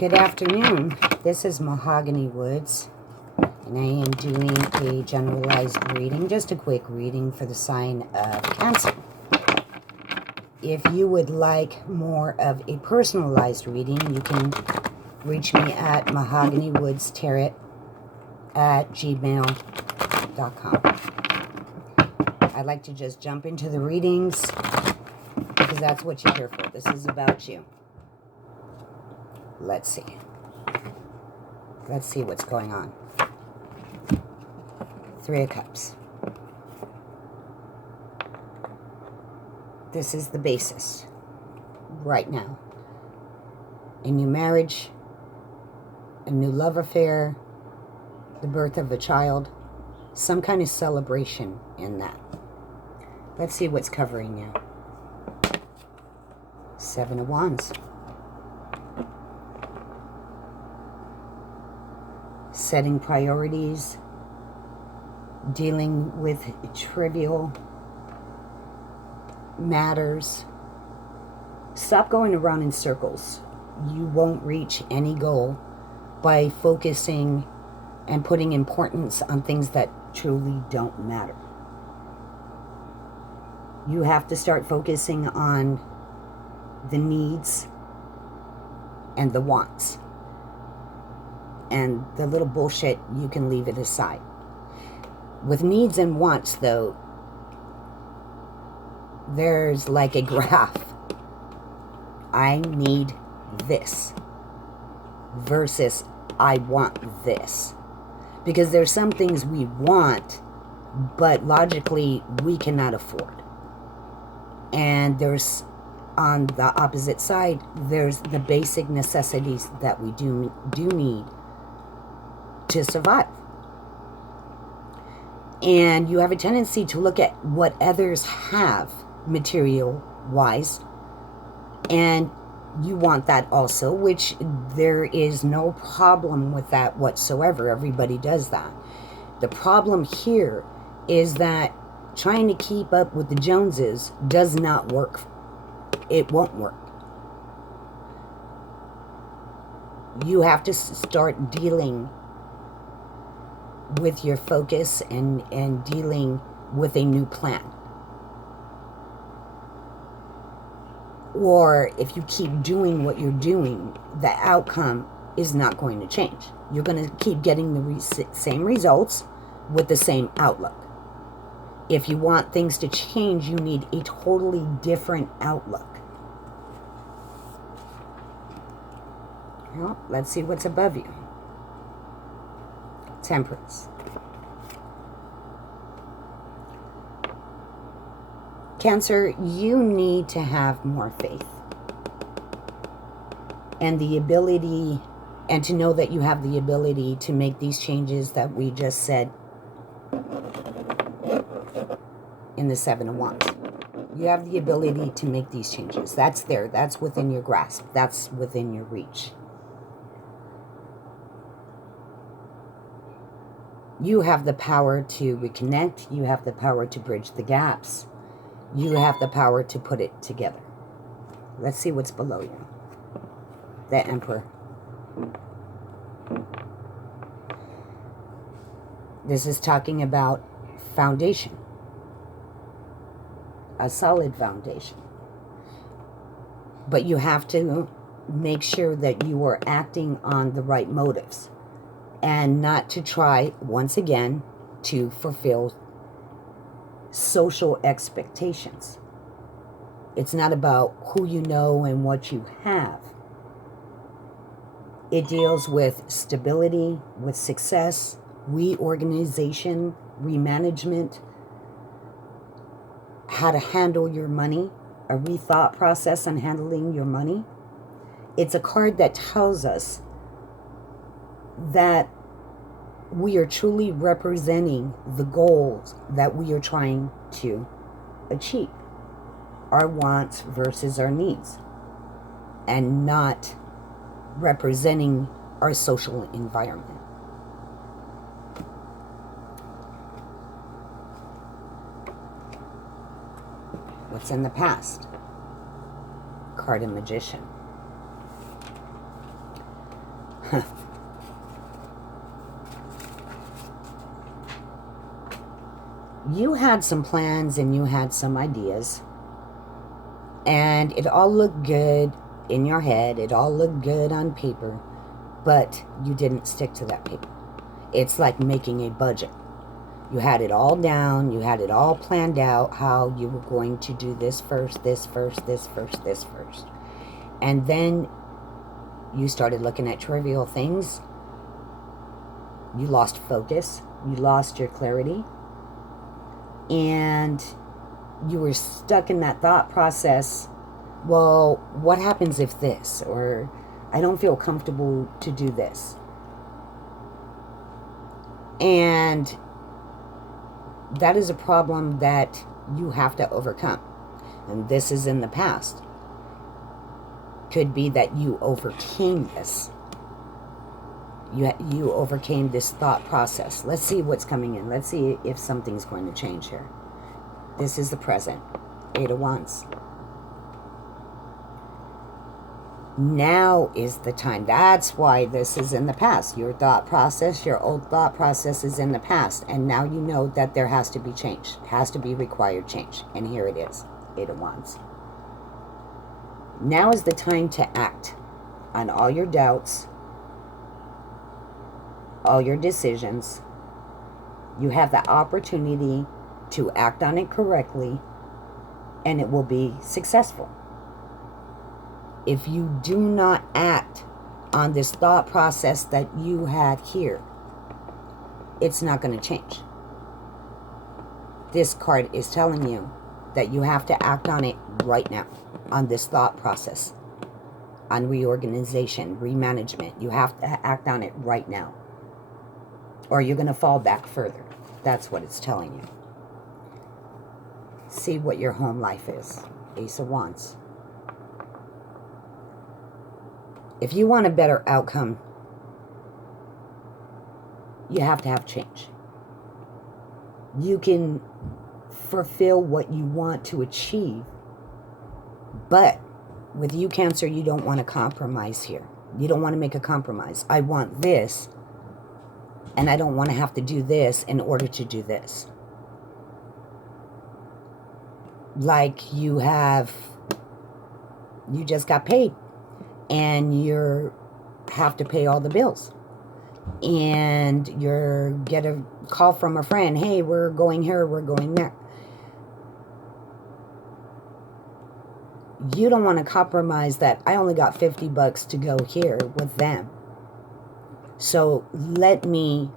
Good afternoon. This is Mahogany Woods, and I am doing a generalized reading, just a quick reading for the sign of Cancer. If you would like more of a personalized reading, you can reach me at mahoganyWoods@gmail.com. I'd like to just jump into the readings because that's what you're here for. This is about you. Let's see. Let's see what's going on. Three of Cups. This is the basis right now. A new marriage, a new love affair, the birth of a child, some kind of celebration in that. Let's see what's covering you. Seven of Wands. Setting priorities, dealing with trivial matters. Stop going around in circles. You won't reach any goal by focusing and putting importance on things that truly don't matter. You have to start focusing on the needs and the wants. And the little bullshit, you can leave it aside. With needs and wants, though, there's like a graph. I need this versus I want this. Because there's some things we want, but logically we cannot afford. And there's, on the opposite side, there's the basic necessities that we do need to survive. And you have a tendency to look at what others have material wise, and you want that also, which there is no problem with that whatsoever. Everybody does that. The problem here is that trying to keep up with the Joneses does not work. It won't work. You have to start dealing with your focus and dealing with a new plan. Or if you keep doing what you're doing, the outcome is not going to change. You're going to keep getting the same results with the same outlook. If you want things to change, you need a totally different outlook. Well, let's see what's above you. Temperance. Cancer, you need to have more faith and the ability, and to know that you have the ability to make these changes that we just said in the Seven of Wands. You have the ability to make these changes. That's there. That's within your grasp. That's within your reach. You have the power to reconnect. You have the power to bridge the gaps. You have the power to put it together. Let's see what's below you. The Emperor. This is talking about foundation. A solid foundation. But you have to make sure that you are acting on the right motives. And not to try, once again, to fulfill social expectations. It's not about who you know and what you have. It deals with stability, with success, reorganization, remanagement, how to handle your money, a rethought process on handling your money. It's a card that tells us that we are truly representing the goals that we are trying to achieve. Our wants versus our needs. And not representing our social environment. What's in the past? Card of Magician. You had some plans and you had some ideas, and it all looked good in your head, it all looked good on paper, but you didn't stick to that paper. It's like making a budget. You had it all down, you had it all planned out, how you were going to do this first, this first, this first, this first. And then you started looking at trivial things. You lost focus, you lost your clarity, and you were stuck in that thought process. Well, what happens if this? Or I don't feel comfortable to do this. And that is a problem that you have to overcome. And this is in the past. Could be that you overcame this. You overcame this thought process. Let's see what's coming in. Let's see if something's going to change here. This is the present. 8 of Wands. Now is the time. That's why this is in the past. Your thought process, your old thought process is in the past. And now you know that there has to be change. Has to be required change. And here it is. 8 of Wands. Now is the time to act on all your doubts, all your decisions. You have the opportunity to act on it correctly, and it will be successful. If you do not act on this thought process that you had here, it's not going to change. This card is telling you that you have to act on it right now, on this thought process, on reorganization, remanagement. You have to act on it right now, or you're going to fall back further. That's what it's telling you. See what your home life is. Ace of Wands. If you want a better outcome, you have to have change. You can fulfill what you want to achieve, but with you, Cancer, you don't want to compromise here. You don't want to make a compromise. I want this, and I don't want to have to do this in order to do this. Like you just got paid, and you have to pay all the bills. And you get a call from a friend, hey, we're going here, we're going there. You don't want to compromise that. I only got $50 to go here with them. So let me